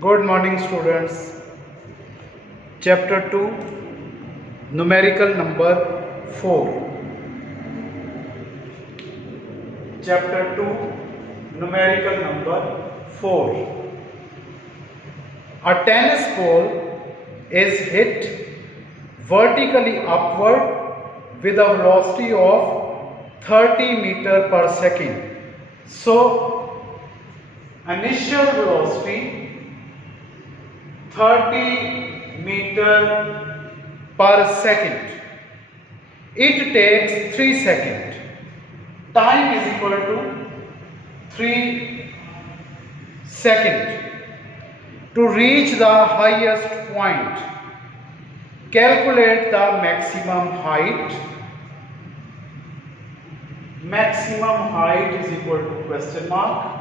Good morning, students. Chapter 2, Numerical number 4. Chapter 2, Numerical number 4. A tennis ball is hit vertically upward with a velocity of 30 meter per second. So, initial velocity 30 meter per second. It takes 3 seconds. Time is equal to 3 seconds. To reach the highest point, calculate the maximum height. Maximum height is equal to question mark.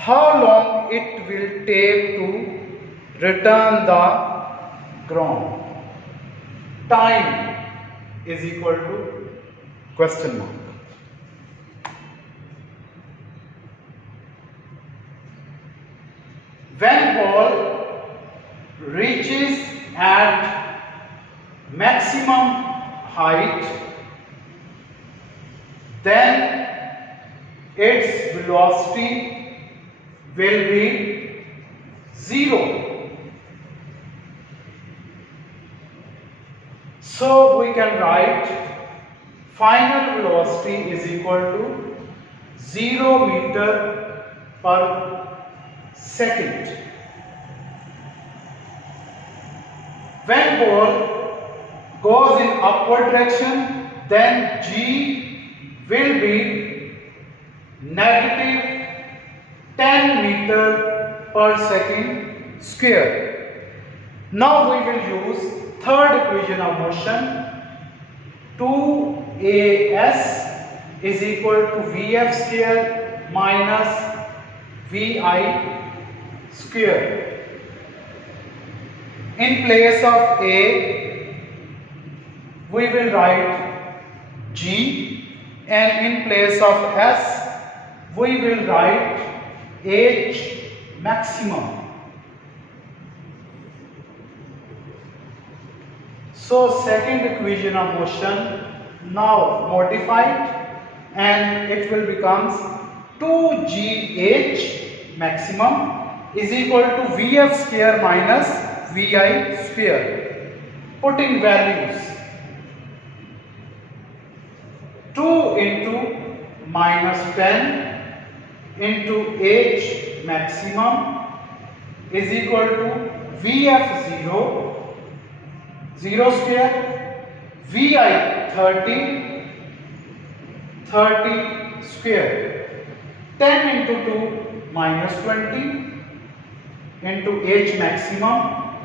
How long it will take to return the ground? Time is equal to question mark. When ball reaches at maximum height, then its velocity will be 0. So we can write final velocity is equal to 0 meter per second. When ball goes in upward direction, then G will be negative 10 meter per second square. Now we will use third equation of motion. 2AS is equal to VF square minus VI square. In place of A, we will write G, and in place of S, we will write H maximum. So second equation of motion now modified, and it will becomes 2GH maximum is equal to VF square minus VI square. Putting values, 2 into minus 10 into H maximum is equal to VF 0, 0 square, VI 30, 30 square, 10 into 2 minus 20 into H maximum,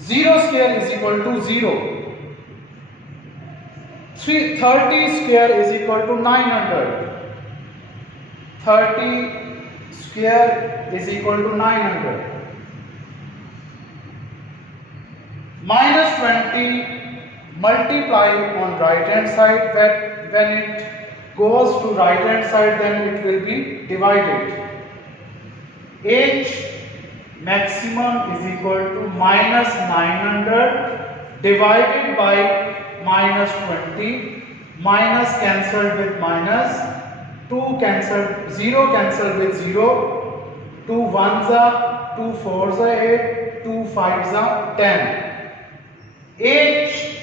0 square is equal to 0, 30 square is equal to 900. 30 square is equal to 900. Minus 20 multiply on right hand side. When it goes to right hand side, then it will be divided. H maximum is equal to minus 900 divided by minus 20. Minus cancelled with minus. 2 cancelled, 0 cancelled with 0, 2 1s are, 2 4s are 8, 2 5s are 10. H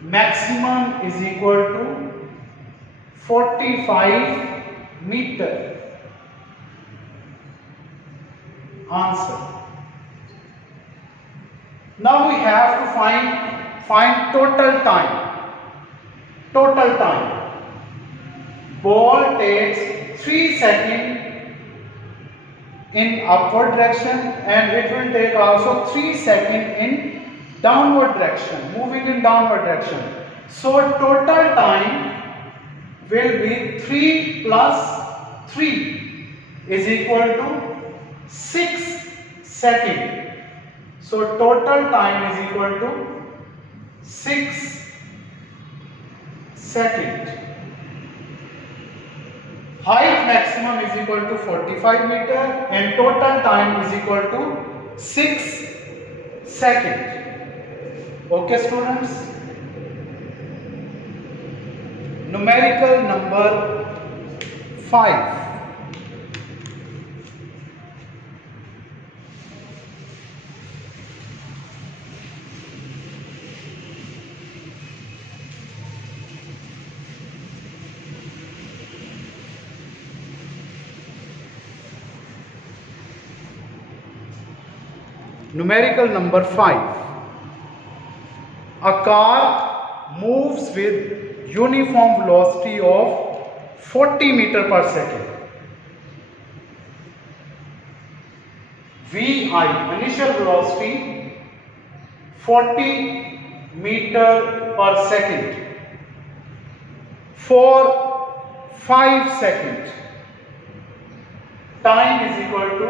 maximum is equal to 45 meter. Answer. Now we have to find total time. Total time. Ball takes 3 seconds in upward direction, and it will take also 3 seconds in downward direction, moving in downward direction. So total time will be 3 plus 3 is equal to 6 seconds. So total time is equal to 6 seconds. Height maximum is equal to 45 meter and total time is equal to 6 seconds. Okay students. Numerical number 5. Numerical number 5. A car moves with uniform velocity of 40 meter per second. VI, initial velocity 40 meter per second for 5 seconds. Time is equal to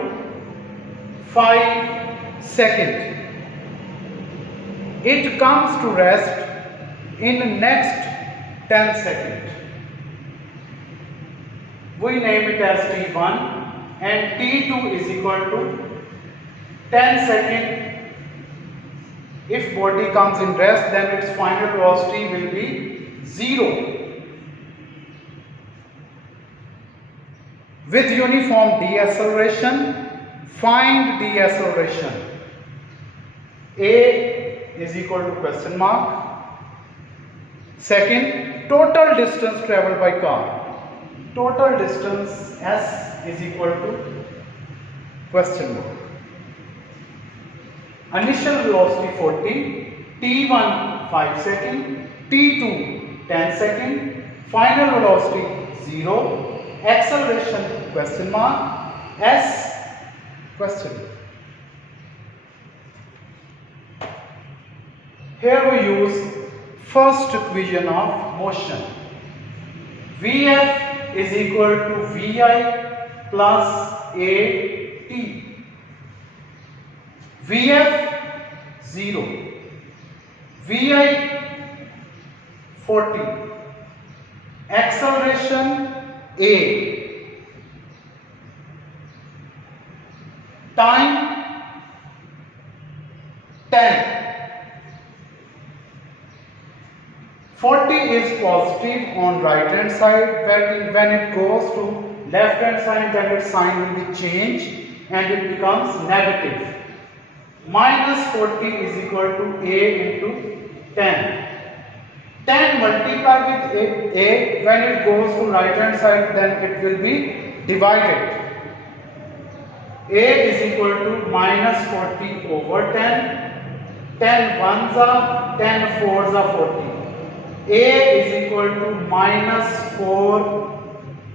5 seconds. It comes to rest in next 10 seconds. We name it as T1 and T2 is equal to 10 seconds. If body comes in rest, then its final velocity will be 0. With uniform deceleration, find deceleration. A is equal to question mark. Second, total distance traveled by car. Total distance S is equal to question mark. Initial velocity 40, T1 5 seconds, T2 10 seconds, final velocity 0, acceleration question mark, S question. Here we use first equation of motion. Vf is equal to Vi plus At. Vf 0, Vi 40, acceleration A, time 10. 40 is positive on right hand side, when it goes to left hand side then its sign will be changed and it becomes negative. Minus 40 is equal to A into 10. 10 multiplied with A, when it goes to right hand side then it will be divided. A is equal to minus 40 over 10. 10 ones are 10 fours are 40. A is equal to minus 4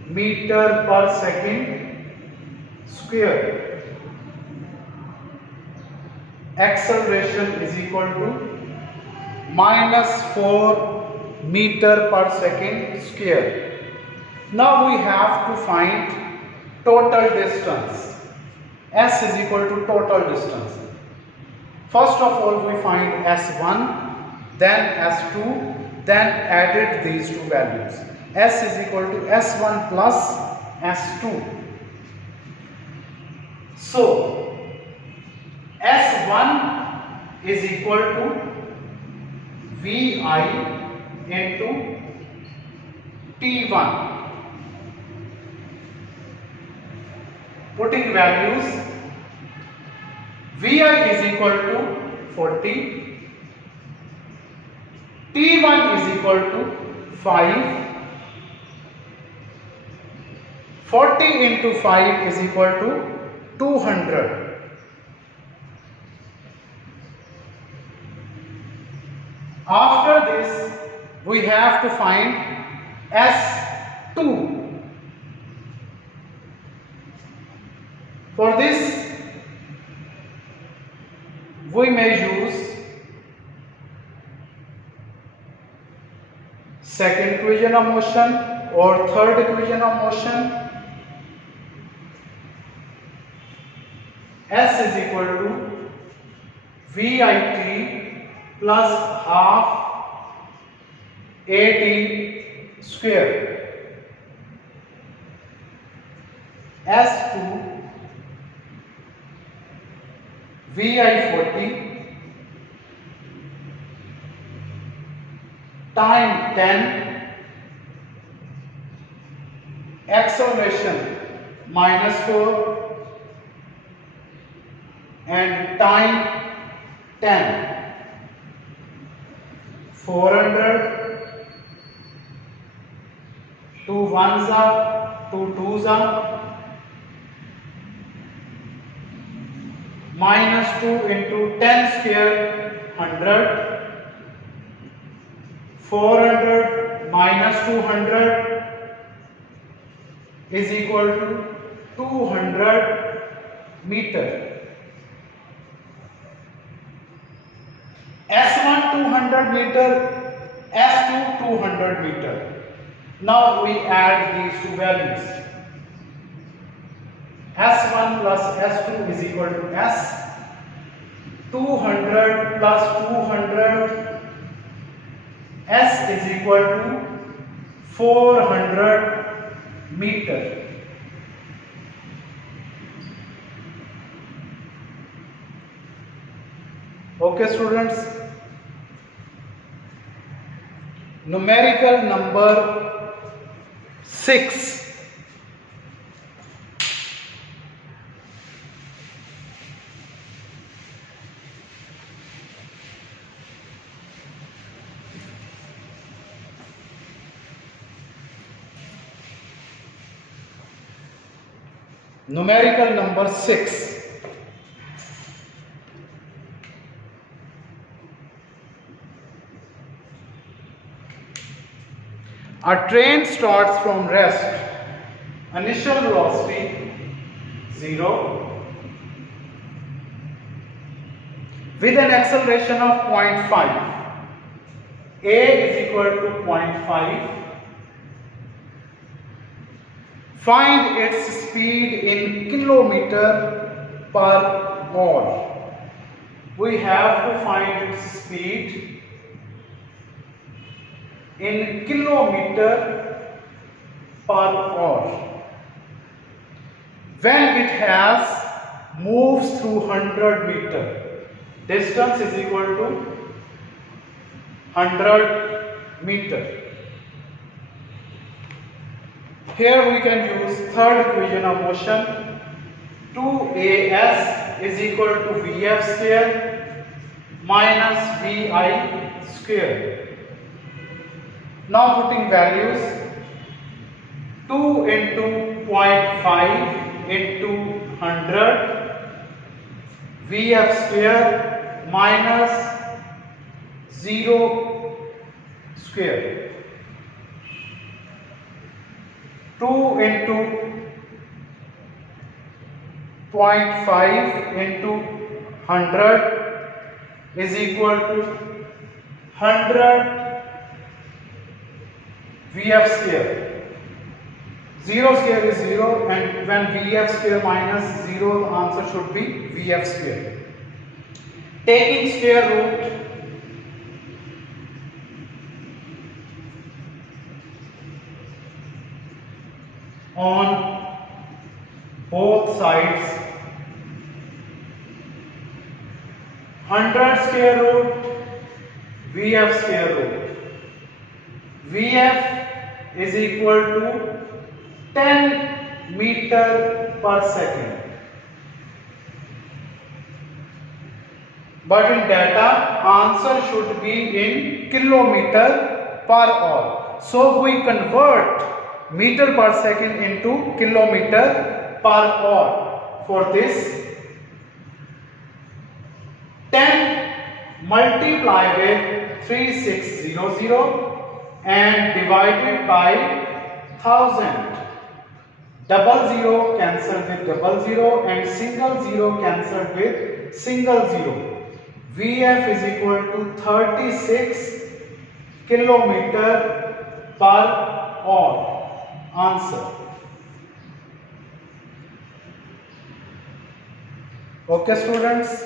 meter per second square. Acceleration is equal to minus 4 meter per second square. Now we have to find total distance. S is equal to total distance. First of all we find S1, then S2, then added these two values. S is equal to S1 plus S2. So S1 is equal to Vi into T1. Putting values, Vi is equal to 40, T1 is equal to 5, 40 into 5 is equal to 200. After this, we have to find S2. For this, we may use second equation of motion or third equation of motion. S is equal to VIT plus half AT square. S2 VI40 time 10, acceleration -4 and time 10, 400, 2 ones are, 2 twos are, -2 into 10 square 100, 400 minus 200 is equal to 200 meter. S1 200 meter, S2 200 meter. Now we add these two values. S1 plus S2 is equal to S. 200 plus 200, S is equal to 400 meter. Okay students, numerical number 6. Numerical number 6. A train starts from rest. Initial velocity 0 with an acceleration of 0.5. A is equal to 0.5. Find its speed in kilometer per hour. We have to find its speed in kilometer per hour when it has moves through 100 meter. Distance is equal to 100 meter. Here we can use third equation of motion. 2as is equal to vf square minus vi square. Now putting values, 2 into 0.5 into 100 vf square minus 0 square. 2 into 0.5 into 100 is equal to 100 Vf square. 0 square is 0, and when Vf square minus 0, the answer should be Vf square. Taking square root, on both sides, 100 square root, Vf square root. Vf is equal to 10 meter per second. But in data, answer should be in kilometer per hour. So we convert meter per second into kilometer per hour. For this, 10 multiplied with 3600 and divided by 1000. Double zero cancelled with double zero and single zero cancelled with single zero. Vf is equal to 36 kilometer per hour. Answer. Okay students.